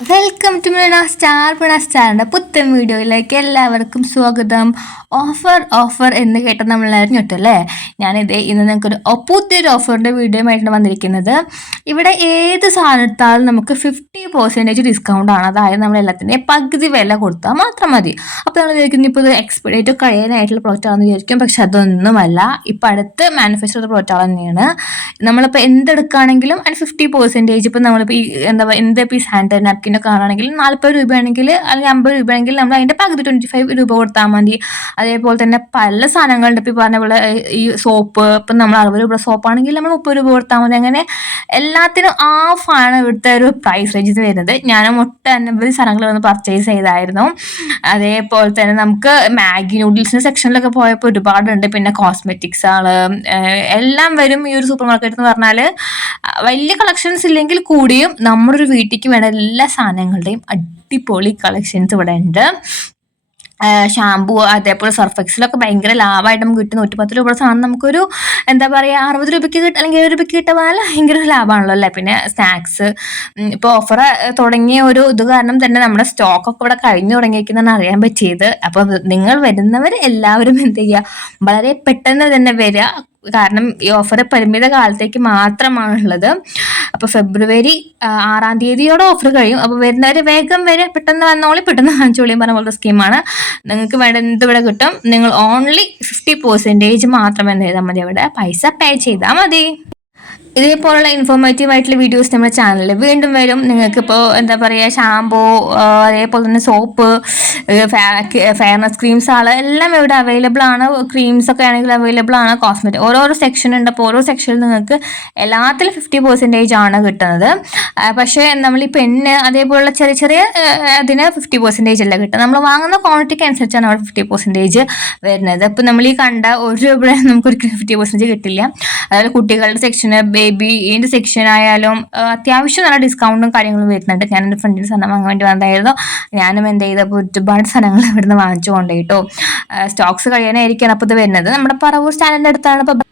Welcome to സ്റ്റാറിൻ്റെ പുത്തൻ വീഡിയോയിലേക്ക് എല്ലാവർക്കും സ്വാഗതം. ഓഫർ എന്ന് കേട്ട നമ്മളെല്ലാവരും ഞെട്ടല്ലേ. ഞാനിത് ഇന്ന് നിങ്ങൾക്കൊരു പുതിയൊരു ഓഫറിൻ്റെ വീഡിയോയുമായിട്ടാണ് വന്നിരിക്കുന്നത്. ഇവിടെ ഏത് സാധനത്താലും നമുക്ക് 50% ഡിസ്കൗണ്ട് ആണ്. അതായത് നമ്മളെല്ലാത്തിൻ്റെയും പകുതി വില കൊടുത്താൽ മാത്രം മതി. അപ്പോൾ നമ്മൾ വിചാരിക്കുന്നു ഇപ്പോൾ ഇത് എക്സ്പയർ ഡേറ്റ് കഴിയാനായിട്ടുള്ള പ്രോഡക്റ്റ് ആണെന്ന് വിചാരിക്കും. പക്ഷെ അതൊന്നുമല്ല, ഇപ്പം അടുത്ത് മാനുഫാക്ചർ ചെയ്ത പ്രോഡക്റ്റ് തന്നെയാണ്. നമ്മളിപ്പോൾ എന്തെടുക്കുകയാണെങ്കിലും അതിന് 50%. ഇപ്പം നമ്മളിപ്പോൾ എന്തിപ്പോൾ ഈ സാനിറ്ററി നാപ്കിനൊക്കെ ആണെങ്കിൽ 40 രൂപയാണെങ്കിൽ അല്ലെങ്കിൽ 50 രൂപയാണെങ്കിൽ നമ്മൾ അതിൻ്റെ പകുതി 25 രൂപ കൊടുത്താൽ മതി. അതേപോലെ തന്നെ പല സാധനങ്ങളുണ്ട്. ഇപ്പോൾ പറഞ്ഞ പോലെ ഈ സോപ്പ്, ഇപ്പം നമ്മൾ 60 രൂപ സോപ്പാണെങ്കിൽ നമ്മൾ 30 രൂപ കൊടുത്താൽ മതി. അങ്ങനെ എല്ലാത്തിനും ഹാഫാണ് ഇവിടുത്തെ ഒരു പ്രൈസ് റേഞ്ച് വരുന്നത്. ഞാൻ ഒട്ടനവധി സാധനങ്ങൾ വന്ന് പർച്ചേസ് ചെയ്തായിരുന്നു. അതേപോലെ തന്നെ നമുക്ക് മാഗി നൂഡിൽസിൻ്റെ സെക്ഷനിലൊക്കെ പോയപ്പോൾ ഒരുപാടുണ്ട്. പിന്നെ കോസ്മെറ്റിക്സ് ആണ് എല്ലാം വരും ഈ ഒരു സൂപ്പർ മാർക്കറ്റ് എന്ന് പറഞ്ഞാൽ. വലിയ കളക്ഷൻസ് ഇല്ലെങ്കിൽ കൂടിയും നമ്മുടെ ഒരു വീട്ടിലേക്ക് വേണ്ട എല്ലാ സാധനങ്ങളുടെയും അടിപൊളി കളക്ഷൻസ് ഇവിടെ ഉണ്ട്. ഷാമ്പൂ, അതേപോലെ സർഫെക്സിലൊക്കെ ഭയങ്കര ലാഭമായിട്ട് നമുക്ക് കിട്ടും. 110 രൂപയുടെ സാധനം നമുക്കൊരു എന്താ പറയുക 60 രൂപയ്ക്ക് കിട്ടും, അല്ലെങ്കിൽ 7 രൂപയ്ക്ക് കിട്ടുക ഭയങ്കര ലാഭമാണല്ലോ അല്ലേ. പിന്നെ സ്നാക്സ് ഇപ്പോൾ ഓഫർ തുടങ്ങിയ ഒരു ഇത് കാരണം തന്നെ നമ്മുടെ സ്റ്റോക്കൊക്കെ ഇവിടെ കഴിഞ്ഞു തുടങ്ങിയിരിക്കുന്നതാണ് അറിയാൻ പറ്റിയത്. അപ്പോൾ നിങ്ങൾ വരുന്നവർ എല്ലാവരും എന്ത് ചെയ്യുക, വളരെ പെട്ടെന്ന് തന്നെ വരിക. കാരണം ഈ ഓഫർ പരിമിത കാലത്തേക്ക് മാത്രമാണുള്ളത്. അപ്പോൾ ഫെബ്രുവരി 6-ാം തീയതിയോടെ ഓഫർ കഴിയും. അപ്പോൾ വരുന്നവർ വേഗം വരെ, പെട്ടെന്ന് വന്നോളി, പെട്ടെന്ന് വാങ്ങിച്ചോളിയും പറഞ്ഞ പോലത്തെ സ്കീമാണ്. നിങ്ങൾക്ക് വേണ്ട എന്ത് ഇവിടെ കിട്ടും. നിങ്ങൾ ഓൺലി 50% മാത്രം എന്ത് ചെയ്താൽ മതി, അവിടെ പൈസ പേ ചെയ്താൽ മതി. ഇതേപോലുള്ള ഇൻഫോർമേറ്റീവ് ആയിട്ടുള്ള വീഡിയോസ് നമ്മുടെ ചാനലിൽ വീണ്ടും വരും. നിങ്ങൾക്കിപ്പോൾ എന്താ പറയുക, ഷാമ്പൂ, അതേപോലെ തന്നെ സോപ്പ്, ഫെയർനെസ് ക്രീംസ് എല്ലാം ഇവിടെ അവൈലബിൾ ആണ്. ക്രീംസ് ഒക്കെ ആണെങ്കിൽ അവൈലബിൾ ആണ്. കോസ്മെറ്റിക് ഓരോരോ സെക്ഷൻ ഉണ്ട്. അപ്പോൾ ഓരോ സെക്ഷനിൽ നിങ്ങൾക്ക് എല്ലാത്തിലും 50% ആണ് കിട്ടുന്നത്. പക്ഷേ നമ്മൾ ഈ പെണ്ണ് അതേപോലുള്ള ചെറിയ ചെറിയ അതിന് 50% അല്ല കിട്ടുക. നമ്മൾ വാങ്ങുന്ന ക്വാണ്ടിറ്റിക്ക് അനുസരിച്ചാണ് അവിടെ 50% വരുന്നത്. അപ്പോൾ നമ്മൾ ഈ കണ്ട ഒരു രൂപ നമുക്കൊരിക്കലും 50% കിട്ടില്ല. അതായത് കുട്ടികളുടെ സെക്ഷന്, ബേബിൻ്റെ സെക്ഷൻ ആയാലും അത്യാവശ്യം നല്ല ഡിസ്കൗണ്ടും കാര്യങ്ങളും വരുന്നുണ്ട്. ഞാൻ എൻ്റെ ഫ്രണ്ടിന് സാധനം വാങ്ങാൻ വേണ്ടി വന്നതായിരുന്നു. ഞാനും എന്ത് ചെയ്തപ്പോൾ ഒരുപാട് സാധനങ്ങൾ ഇവിടുന്ന് വാങ്ങിച്ചു കൊണ്ടുപോയിട്ടോ. സ്റ്റോക്സ് കഴിയാനായിരിക്കണം അപ്പോൾ ഇത് വരുന്നത്. നമ്മുടെ പറവൂർ സ്റ്റാൻഡിൻ്റെ അടുത്താണ്. ഇപ്പോൾ